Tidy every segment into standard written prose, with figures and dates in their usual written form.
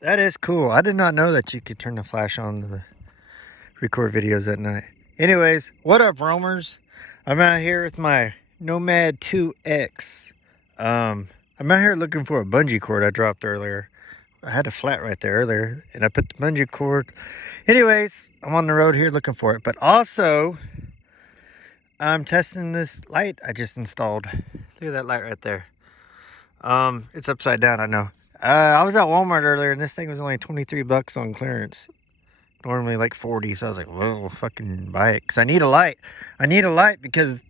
That is cool. I did not know that you could turn the flash on to record videos at night. Anyways, what up, roamers? I'm out here with my Nomad 2X. I'm out here looking for a bungee cord I dropped earlier. I had a flat right there earlier, and I put the bungee cord. Anyways, I'm on the road here looking for it. But also, I'm testing this light I just installed. Look at that light right there. It's upside down, I know. I was at Walmart earlier, and this thing was only 23 bucks on clearance. Normally like 40, so I was like, whoa, fucking buy it. Because I need a light. I need a light because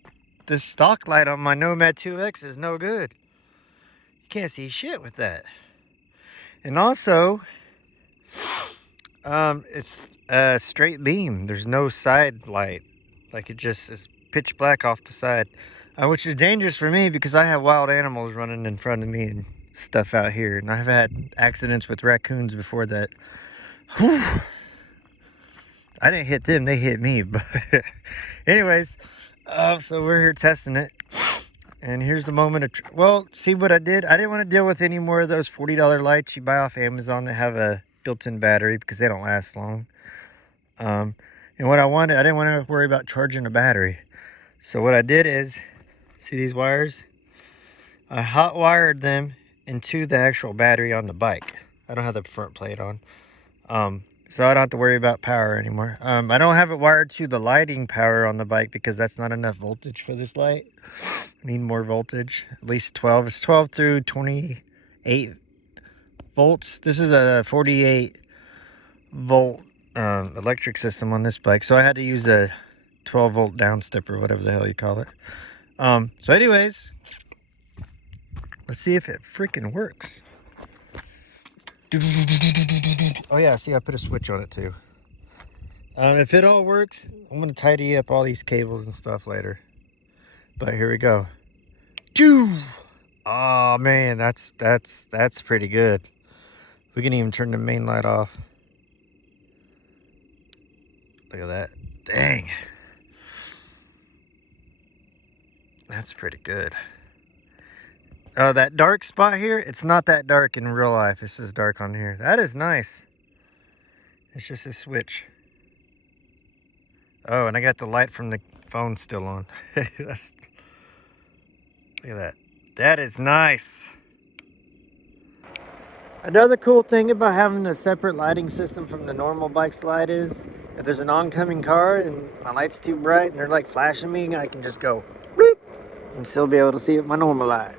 this stock light on my Nomad 2X is no good. You can't see shit with that. And also, it's a straight beam. There's no side light. Like, it just is pitch black off the side. Which is dangerous for me because I have wild animals running in front of me and stuff out here. And I've had accidents with raccoons before that. Whew. I didn't hit them, they hit me. But anyways, so we're here testing it. And here's the moment of well, see what I did? I didn't want to deal with any more of those $40 lights you buy off Amazon that have a built-in battery because they don't last long. And what I didn't want to worry about charging a battery. So what I did is, see these wires? I hot wired them into the actual battery on the bike. I don't have the front plate on. So I don't have to worry about power anymore. I don't have it wired to the lighting power on the bike because that's not enough voltage for this light. I need more voltage, at least 12. It's 12 through 28 volts. This is a 48 volt electric system on this bike. So I had to use a 12 volt down step or whatever the hell you call it. So anyways, let's see if it freaking works. Oh yeah, see, I put a switch on it too. If it all works, I'm gonna tidy up all these cables and stuff later. But here we go. Choo! Oh man, that's pretty good. We can even turn the main light off. Look at that. Dang. That's pretty good. That dark spot here, it's not that dark in real life. It's just dark on here. That is nice. It's just a switch. Oh, and I got the light from the phone still on. Look at that. That is nice. Another cool thing about having a separate lighting system from the normal bike's light is, if there's an oncoming car and my light's too bright and they're like flashing me, I can just go whoop, and still be able to see with my normal light.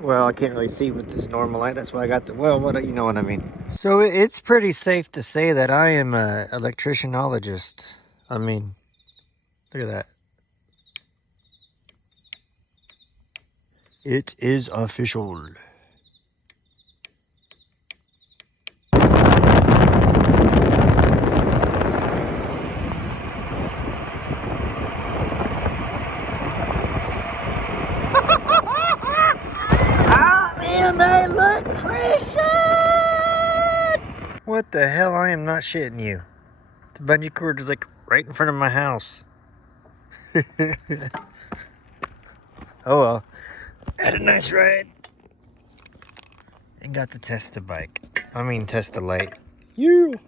Well, I can't really see with this normal light. That's why I got the, well, you know what I mean. So it's pretty safe to say that I am an electricianologist. I mean, look at that. It is official. What the hell? I am not shitting you. The bungee cord is like right in front of my house. Oh well. Had a nice ride. And got to test the bike. I mean, test the light. You.